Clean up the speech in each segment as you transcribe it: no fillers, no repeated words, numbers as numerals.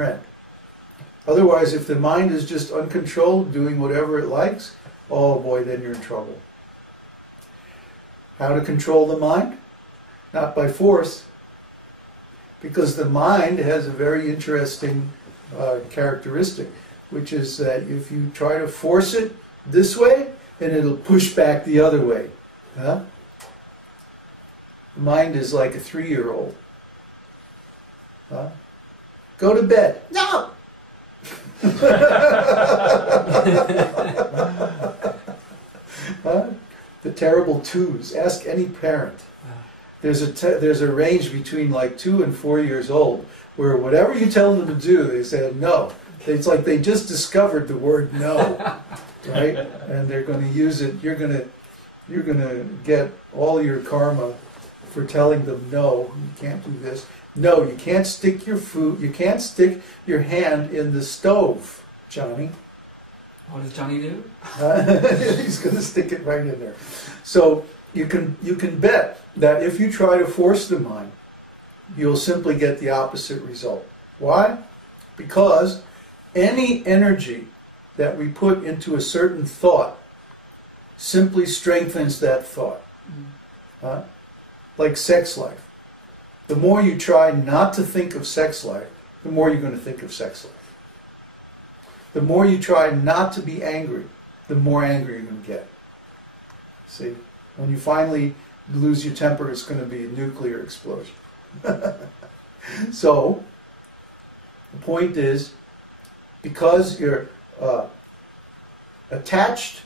friend. Otherwise, if the mind is just uncontrolled, doing whatever it likes, oh boy, then you're in trouble. How to control the mind? Not by force, because the mind has a very interesting characteristic, which is that if you try to force it this way, then it'll push back the other way. Huh? The mind is like a 3-year-old. Huh? Go to bed. No! Huh? The terrible twos. Ask any parent. There's a range between like 2 and 4 years old where whatever you tell them to do, they say no. It's like they just discovered the word no, right? And they're going to use it. You're going to get all your karma for telling them no. You can't do this. No, you can't stick your food. You can't stick your hand in the stove, Johnny. What does Johnny do? He's going to stick it right in there. So you can bet that if you try to force the mind, you'll simply get the opposite result. Why? Because any energy that we put into a certain thought simply strengthens that thought. Like sex life. The more you try not to think of sex life, the more you're going to think of sex life. The more you try not to be angry, the more angry you're going to get. See? When you finally lose your temper, it's going to be a nuclear explosion. So, the point is, because you're attached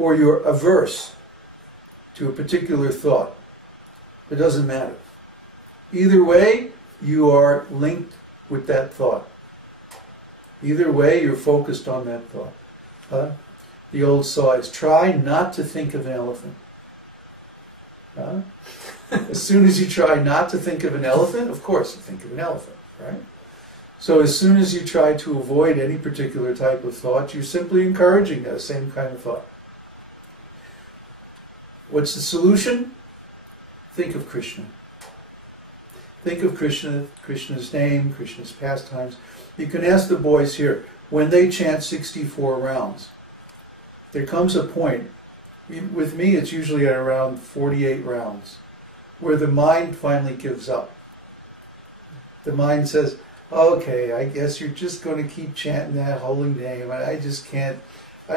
or you're averse to a particular thought, it doesn't matter. Either way, you are linked with that thought. Either way, you're focused on that thought. The old saw is, try not to think of an elephant. As soon as you try not to think of an elephant, of course you think of an elephant, right? So as soon as you try to avoid any particular type of thought, you're simply encouraging that same kind of thought. What's the solution? Think of Krishna. Think of Krishna, Krishna's name, Krishna's pastimes. You can ask the boys here, when they chant 64 rounds, there comes a point, with me it's usually at around 48 rounds, where the mind finally gives up. The mind says, okay, I guess you're just going to keep chanting that holy name, and I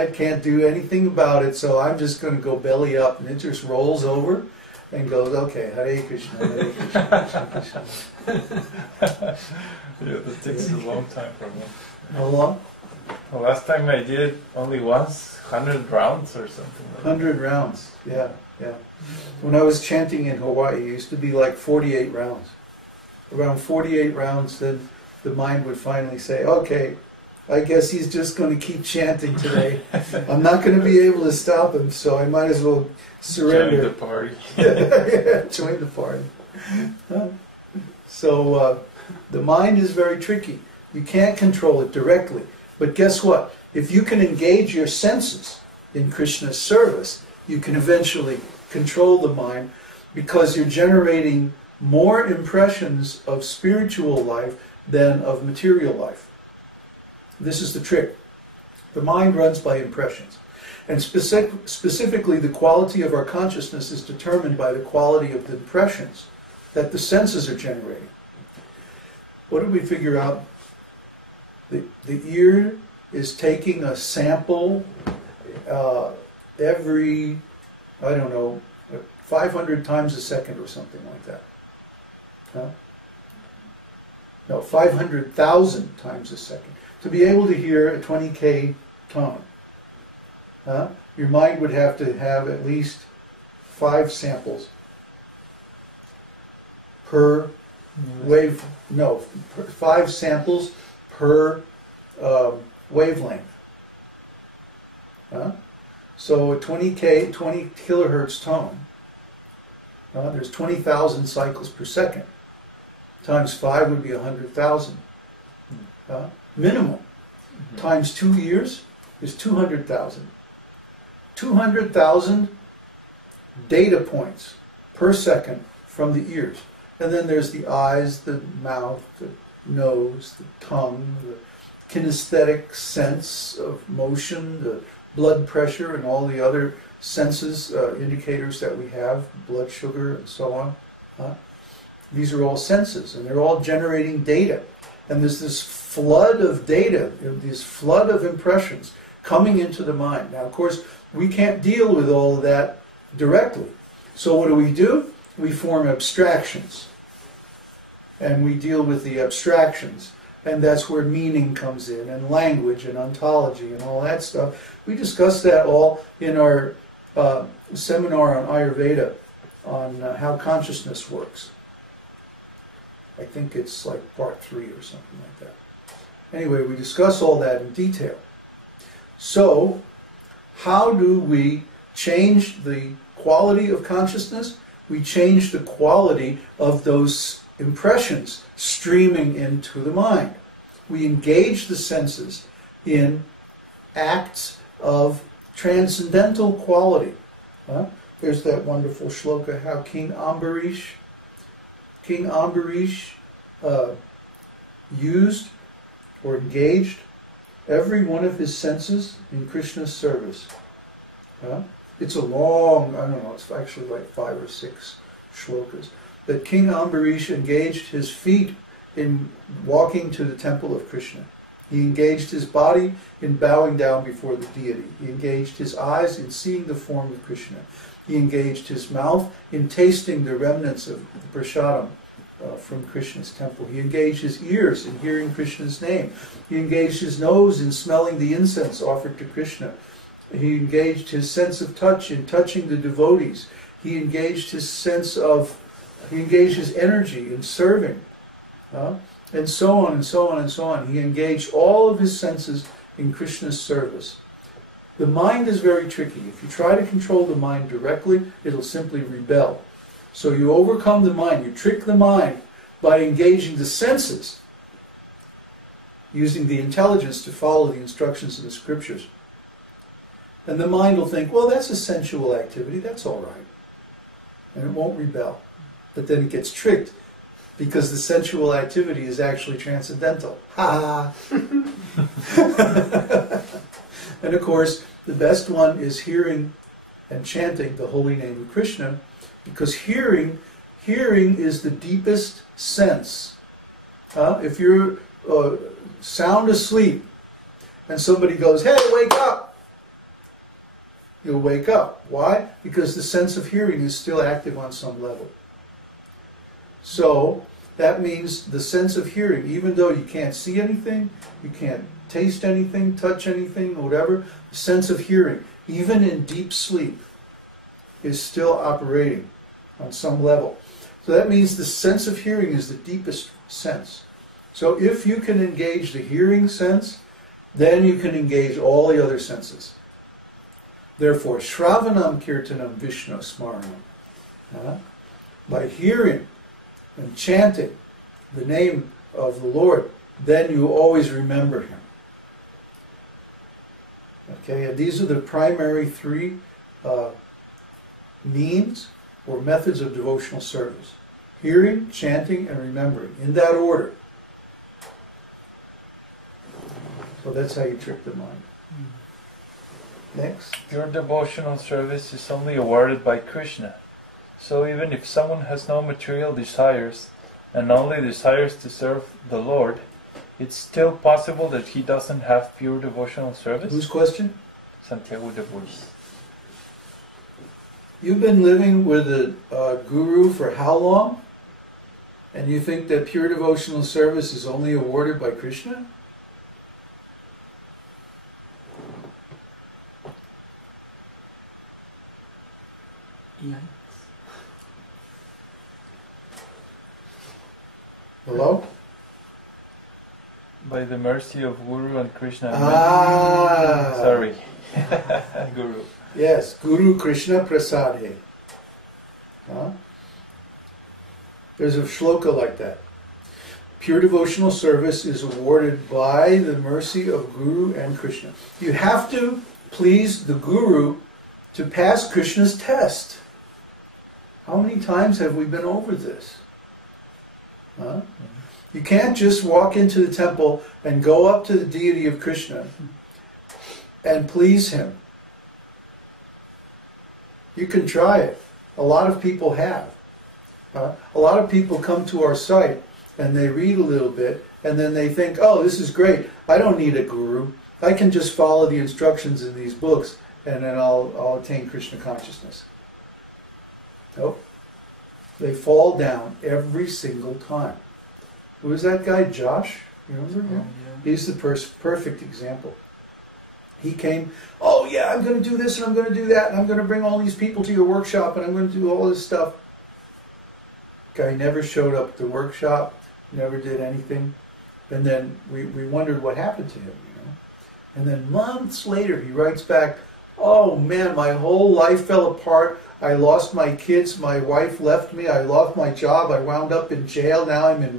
can't do anything about it, so I'm just going to go belly up, and it just rolls over and goes, okay, Hare Krishna, Hare Krishna, Krishna Krishna. Yeah, that takes a long time for me. How long? The last time I did it only once, 100 rounds or something. 100 rounds, yeah. When I was chanting in Hawaii, it used to be like 48 rounds. Around 48 rounds, then the mind would finally say, okay, I guess he's just going to keep chanting today. I'm not going to be able to stop him, so I might as well surrender. Join the party. Yeah, join the party. So the mind is very tricky. You can't control it directly. But guess what? If you can engage your senses in Krishna's service, you can eventually control the mind, because you're generating more impressions of spiritual life than of material life. This is the trick. The mind runs by impressions. And specifically, the quality of our consciousness is determined by the quality of the impressions that the senses are generating. What did we figure out? The ear is taking a sample every, 500 times a second or something like that. No, 500,000 times a second. To be able to hear a 20K tone, your mind would have to have at least 5 samples per wave. No, 5 samples per wavelength. So a 20 kilohertz tone, there's 20,000 cycles per second. Times 5 would be 100,000. Minimum. Times 2 years is 200,000. 200,000 data points per second from the ears. And then there's the eyes, the mouth, nose, the tongue, the kinesthetic sense of motion, the blood pressure, and all the other senses, indicators that we have, blood sugar and so on. These are all senses, and they're all generating data. And there's this flood of data, this flood of impressions coming into the mind. Now, of course, we can't deal with all of that directly. So what do? We form abstractions. And we deal with the abstractions. And that's where meaning comes in, and language, and ontology, and all that stuff. We discussed that all in our seminar on Ayurveda, on how consciousness works. I think it's like part 3 or something like that. Anyway, we discuss all that in detail. So, how do we change the quality of consciousness? We change the quality of those impressions streaming into the mind. We engage the senses in acts of transcendental quality. There's that wonderful shloka, how King Ambarish used or engaged every one of his senses in Krishna's service. It's a long, I don't know, it's actually like 5 or 6 shlokas, that King Ambarish engaged his feet in walking to the temple of Krishna. He engaged his body in bowing down before the deity. He engaged his eyes in seeing the form of Krishna. He engaged his mouth in tasting the remnants of the prasadam from Krishna's temple. He engaged his ears in hearing Krishna's name. He engaged his nose in smelling the incense offered to Krishna. He engaged his sense of touch in touching the devotees. He engaged his energy in serving. And so on and so on and so on. He engaged all of his senses in Krishna's service. The mind is very tricky. If you try to control the mind directly, it'll simply rebel. So you overcome the mind, you trick the mind by engaging the senses, using the intelligence to follow the instructions of the scriptures. And the mind will think, well, that's a sensual activity, that's all right. And it won't rebel. But then it gets tricked because the sensual activity is actually transcendental. Ha! And of course, the best one is hearing and chanting the holy name of Krishna, because hearing is the deepest sense. If you're sound asleep and somebody goes, hey, wake up, you'll wake up. Why? Because the sense of hearing is still active on some level. So that means the sense of hearing, even though you can't see anything, you can't taste anything, touch anything, whatever, the sense of hearing, even in deep sleep, is still operating on some level. So that means the sense of hearing is the deepest sense. So if you can engage the hearing sense, then you can engage all the other senses. Therefore, Shravanam Kirtanam Vishnu Smaranam. By hearing and chanting the name of the Lord, then you always remember Him. Okay, and these are the primary 3 means or methods of devotional service. Hearing, chanting, and remembering, in that order. So that's how you trick the mind. Next. Pure devotional service is only awarded by Krishna. So even if someone has no material desires and only desires to serve the Lord, it's still possible that he doesn't have pure devotional service? Whose question? Santiago de Bois. You've been living with a guru for how long? And you think that pure devotional service is only awarded by Krishna? Yeah. Hello? By the mercy of Guru and Krishna. Ah! Sorry. Guru. Yes, Guru Krishna Prasadhe. There's a shloka like that. Pure devotional service is awarded by the mercy of Guru and Krishna. You have to please the Guru to pass Krishna's test. How many times have we been over this? You can't just walk into the temple and go up to the deity of Krishna and please him. You can try it. A lot of people have. A lot of people come to our site and they read a little bit and then they think, oh, this is great. I don't need a guru. I can just follow the instructions in these books and then I'll attain Krishna consciousness. Nope. They fall down every single time. Who was that guy, Josh? You remember him? Yeah. He's the perfect example. He came, oh yeah, I'm going to do this and I'm going to do that and I'm going to bring all these people to your workshop and I'm going to do all this stuff. Guy never showed up at the workshop, never did anything. And then we wondered what happened to him, you know. And then months later he writes back, oh man, my whole life fell apart. I lost my kids, my wife left me, I lost my job, I wound up in jail, now I'm in